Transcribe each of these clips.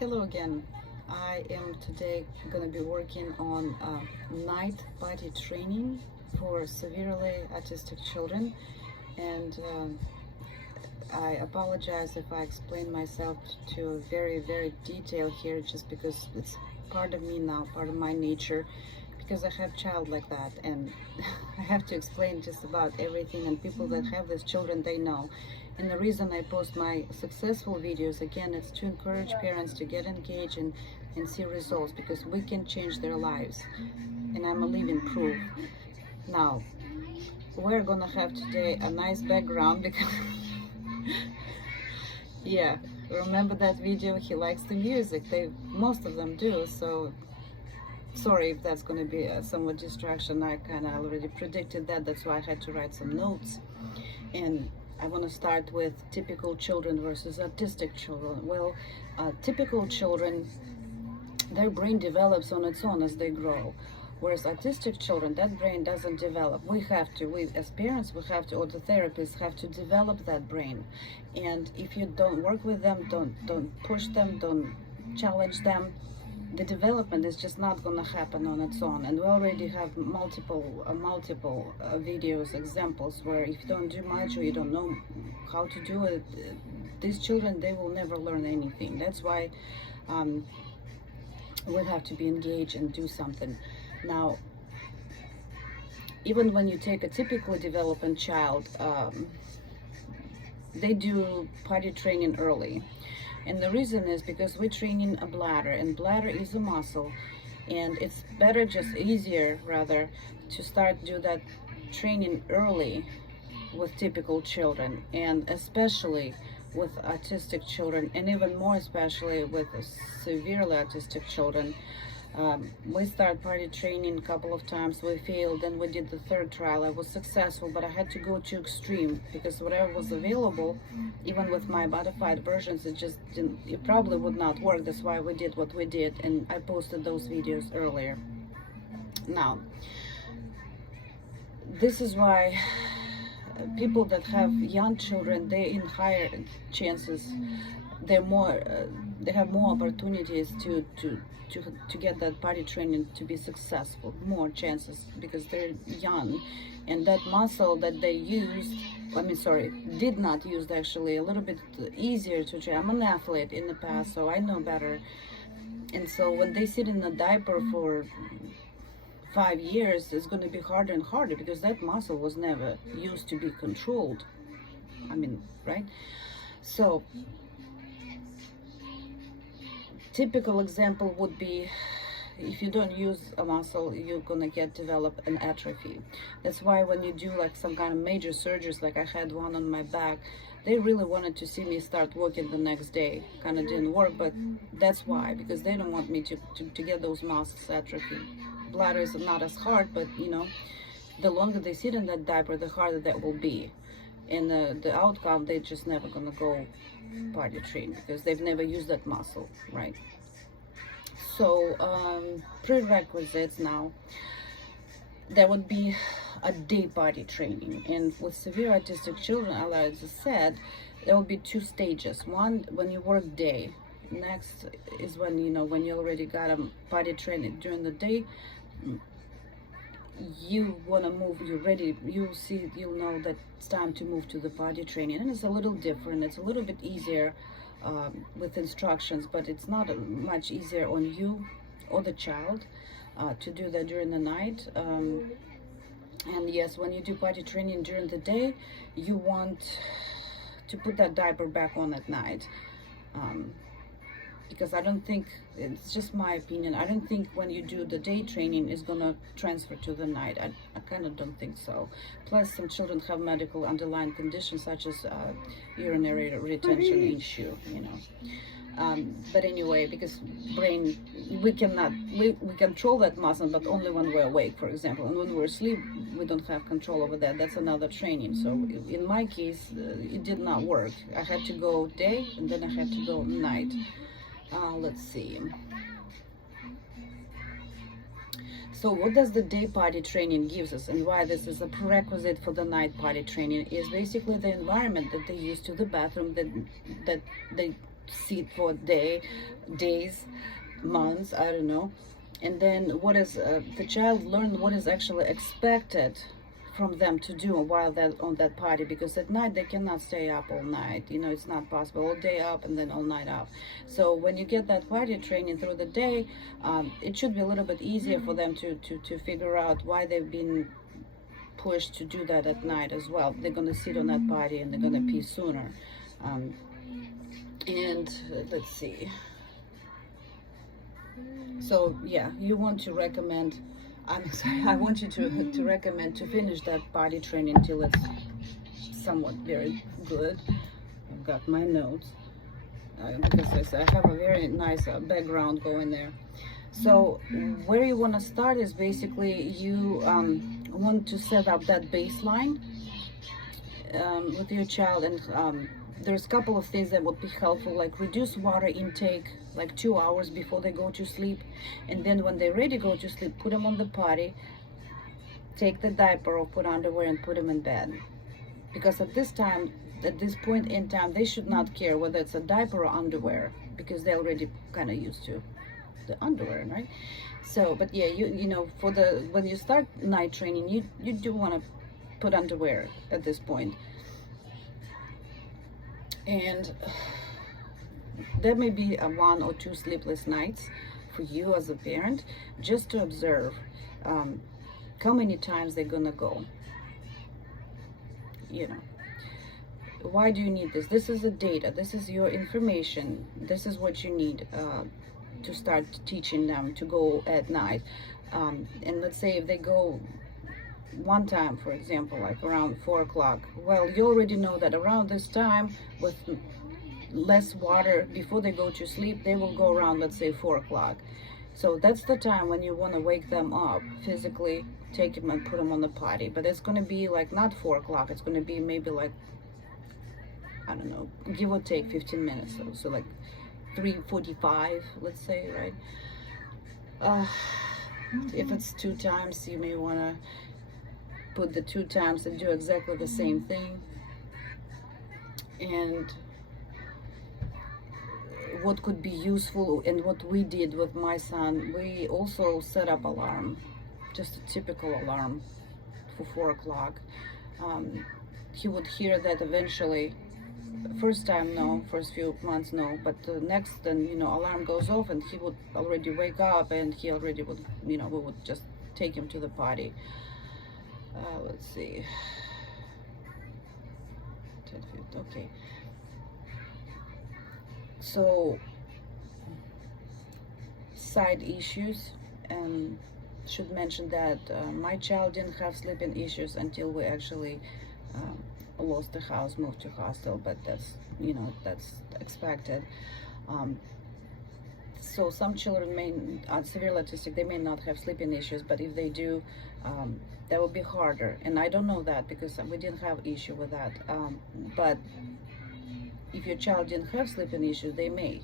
Hello again. I am today going to be working on night potty training for severely autistic children, and I apologize if I explain myself to very detail here, just because it's part of me now, part of my nature, because I have a child like that, and I have to explain just about everything, and people that have these children, they know. And the reason I post my successful videos, again, is to encourage parents to get engaged and see results, because we can change their lives. And I'm a living proof. Now, we're gonna have today a nice background because, yeah, remember that video? He likes the music. Most of them do, so sorry if that's going to be a somewhat distraction. I kind of already predicted that. That's why I had to write some notes. And I want to start with typical children versus autistic children. Well, typical children, their brain develops on its own as they grow. Whereas autistic children, that brain doesn't develop. We as parents, we have to, or the therapists have to develop that brain. And if you don't work with them, don't push them, don't challenge them, the development is just not going to happen on its own. And we already have multiple videos, examples, where if you don't do much or you don't know how to do it, these children, they will never learn anything. That's why we'll have to be engaged and do something. Now, even when you take a typically developing child, they do potty training early. And the reason is because we're training a bladder, and bladder is a muscle, and it's better, just easier rather, to start do that training early with typical children, and especially with autistic children, and even more especially with severely autistic children. We started potty training a couple of times. We failed, then we did the third trial. I was successful, but I had to go to extreme, because whatever was available, even with my modified versions, it probably would not work. That's why we did what we did, and I posted those videos earlier. Now, this is why people that have young children, they're in higher chances, they have more opportunities to get that potty training to be successful, more chances, because they're young, and that muscle that they used, did not use, actually a little bit easier to train. I'm an athlete in the past, so I know better. And so when they sit in a diaper for 5 years, it's going to be harder and harder, because that muscle was never used to be controlled. Right? So typical example would be, if you don't use a muscle, you're gonna develop an atrophy. That's why when you do like some kind of major surgeries, like I had one on my back, they really wanted to see me start working the next day. Kind of didn't work, but that's why, because they don't want me to get those muscles atrophy. Bladder is not as hard, but the longer they sit in that diaper, the harder that will be. And the outcome, they're just never gonna go potty train, because they've never used that muscle, right? So prerequisites now, there would be a day potty training. And with severe autistic children, as I said, there will be 2 stages. One, when you work day. Next is when when you already got a potty training during the day, you want to move, you're ready, you'll know that it's time to move to the potty training. And it's a little different, it's a little bit easier with instructions, but it's not much easier on you or the child to do that during the night. And yes, when you do potty training during the day, you want to put that diaper back on at night. Because I don't think, it's just my opinion, I don't think when you do the day training is gonna transfer to the night. I kind of don't think so. Plus, some children have medical underlying conditions, such as urinary retention issue, but anyway, because brain, we control that muscle, but only when we're awake, for example. And when we're asleep, we don't have control over that. That's another training. So in my case, it did not work. I had to go day, and then I had to go night. Let's see. So what does the day potty training gives us, and why this is a prerequisite for the night potty training, is basically the environment that they use to the bathroom, that they sit for days, months, I don't know. And then what is the child learn what is actually expected from them to do while they're on that potty, because at night they cannot stay up all night. It's not possible all day up and then all night up. So when you get that potty training through the day, it should be a little bit easier for them to figure out why they've been pushed to do that at night as well. They're going to sit on that potty and they're going to pee sooner. And let's see. So yeah, you want to recommend, I want you to recommend to finish that potty training till it's somewhat very good. I've got my notes because I have a very nice background going there. So where you want to start is basically you want to set up that baseline with your child, and there's a couple of things that would be helpful, like reduce water intake like 2 hours before they go to sleep, and then when they're ready to go to sleep, put them on the potty, take the diaper off, put underwear, and put them in bed. Because at this point in time, they should not care whether it's a diaper or underwear, because they're already kind of used to the underwear, right? So, but yeah, you know, for when you start night training, you do want to put underwear at this point. And there may be 1 or 2 sleepless nights for you as a parent, just to observe how many times they're gonna go. Why do you need this? This is the data, this is your information, this is what you need to start teaching them to go at night. And let's say if they go one time, for example, like around 4 o'clock, well, you already know that around this time, with less water before they go to sleep, they will go around, let's say, 4 o'clock. So that's the time when you want to wake them up physically, take them and put them on the potty. But it's going to be like not 4 o'clock, it's going to be maybe like, I don't know, give or take 15 minutes. So like 3:45, let's say, right? If it's 2 times, you may want to put the 2 times and do exactly the same thing. And what could be useful, and what we did with my son, we also set up alarm, just a typical alarm for 4 o'clock. He would hear that eventually. First time, no. First few months, no. But the next, then, alarm goes off and he would already wake up, and he already would, we would just take him to the potty. Let's see. 10 feet, okay. So, side issues, and should mention that my child didn't have sleeping issues until we actually lost the house, moved to hostel, but that's, that's expected. So some children are severely autistic, they may not have sleeping issues, but if they do, that will be harder. And I don't know that because we didn't have issue with that. But if your child didn't have sleeping issues, they may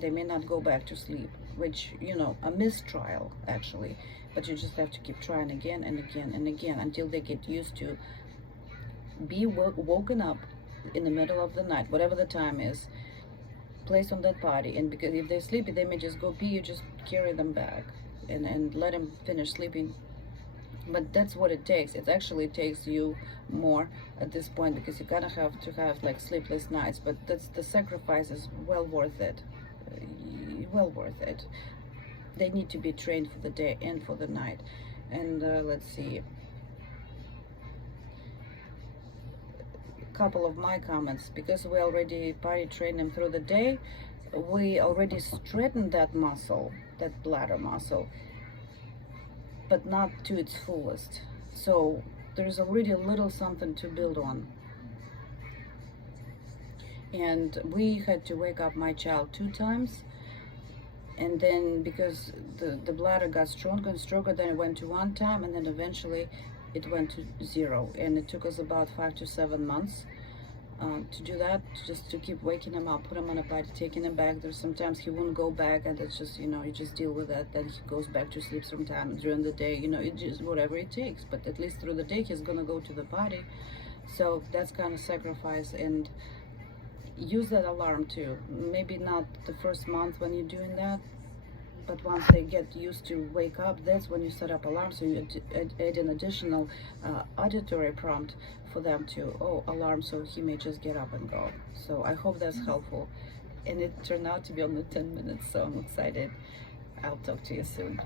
not go back to sleep, which, a mistrial actually. But you just have to keep trying again and again and again until they get used to be woken up in the middle of the night, whatever the time is, placed on that potty. And because if they're sleepy, they may just go pee, you just carry them back and let them finish sleeping. But that's what it takes. It actually takes you more at this point, because you're gonna have to have like sleepless nights, but the sacrifice is well worth it. Well worth it. They need to be trained for the day and for the night. And let's see, couple of my comments, because we already potty trained them through the day, we already strengthened that muscle, that bladder muscle, but not to its fullest. So there's already a little something to build on. And we had to wake up my child 2 times, and then because the bladder got stronger and stronger, then it went to 1 time, and then eventually it went to 0. And it took us about 5 to 7 months to do that, just to keep waking him up, put him on a potty, taking him back. There's sometimes he wouldn't go back, and it's just, you just deal with that. Then he goes back to sleep sometime during the day, it just whatever it takes. But at least through the day he's gonna go to the potty. So that's kind of sacrifice. And use that alarm too. Maybe not the first month when you're doing that, but once they get used to wake up, that's when you set up alarms. So you add an additional auditory prompt for them to, oh, alarm, so he may just get up and go. So I hope that's helpful. And it turned out to be only 10 minutes, so I'm excited. I'll talk to you soon.